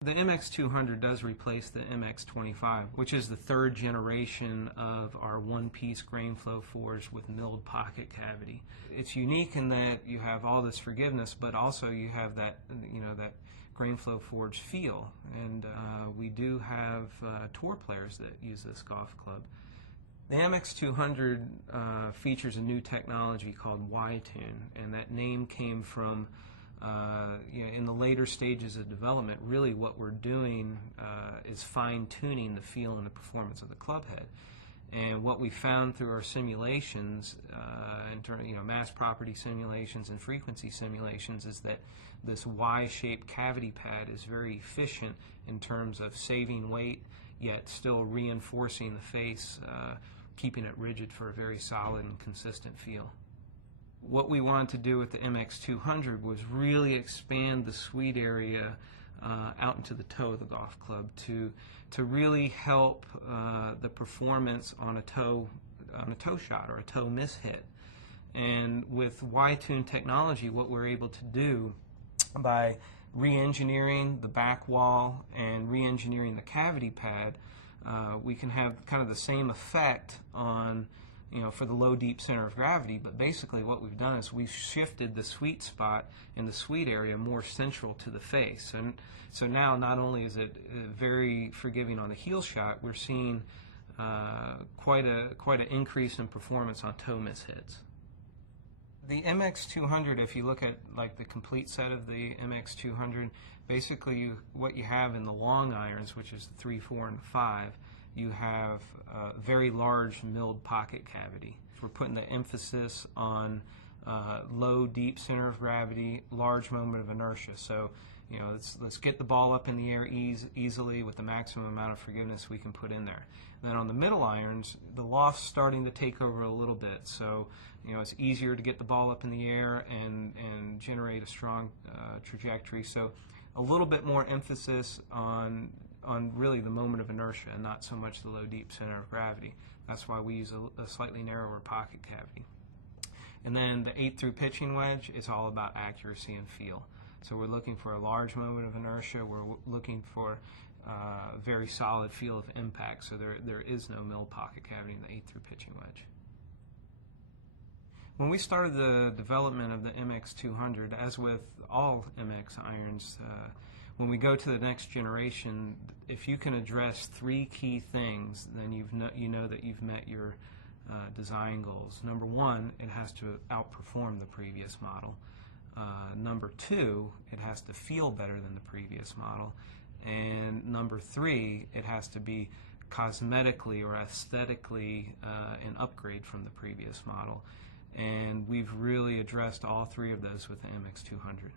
The MX-200 does replace the MX-25, which is the third generation of our one-piece grain flow forge with milled pocket cavity. It's unique in that you have all this forgiveness, but also you have that, that grain flow forge feel. And we do have tour players that use this golf club. The MX-200 features a new technology called Y-Tune, and that name came from in the later stages of development. Really what we're doing is fine-tuning the feel and the performance of the club head. And what we found through our simulations, in terms, mass property simulations and frequency simulations, is that this Y-shaped cavity pad is very efficient in terms of saving weight, yet still reinforcing the face, keeping it rigid for a very solid and consistent feel. What we wanted to do with the MX-200 was really expand the sweep area out into the toe of the golf club to really help the performance on a toe shot or a toe miss hit. And with Y-Tune technology, what we're able to do by re-engineering the back wall and re-engineering the cavity pad, we can have kind of the same effect on for the low deep center of gravity, but basically what we've done is we've shifted the sweet spot in the sweep area more central to the face. And so now not only is it very forgiving on the heel shot, we're seeing quite an increase in performance on toe miss hits. The MX-200, if you look at like the complete set of the MX-200, basically what you have in the long irons, which is the 3, 4, and 5, you have a very large milled pocket cavity. We're putting the emphasis on low, deep center of gravity, large moment of inertia. So, let's get the ball up in the air easily with the maximum amount of forgiveness we can put in there. And then on the middle irons, the loft's starting to take over a little bit. So, it's easier to get the ball up in the air and generate a strong trajectory. So, a little bit more emphasis on really the moment of inertia and not so much the low deep center of gravity. That's why we use a slightly narrower pocket cavity. And then the 8-through pitching wedge is all about accuracy and feel. So we're looking for a large moment of inertia. We're looking for a very solid feel of impact. So there is no milled pocket cavity in the 8-through pitching wedge. When we started the development of the MX-200, as with all MX irons, when we go to the next generation, if you can address 3 key things, then you know that you've met your design goals. Number 1, it has to outperform the previous model. Number 2, it has to feel better than the previous model. And number 3, it has to be cosmetically or aesthetically an upgrade from the previous model. And we've really addressed all 3 of those with the MX-200.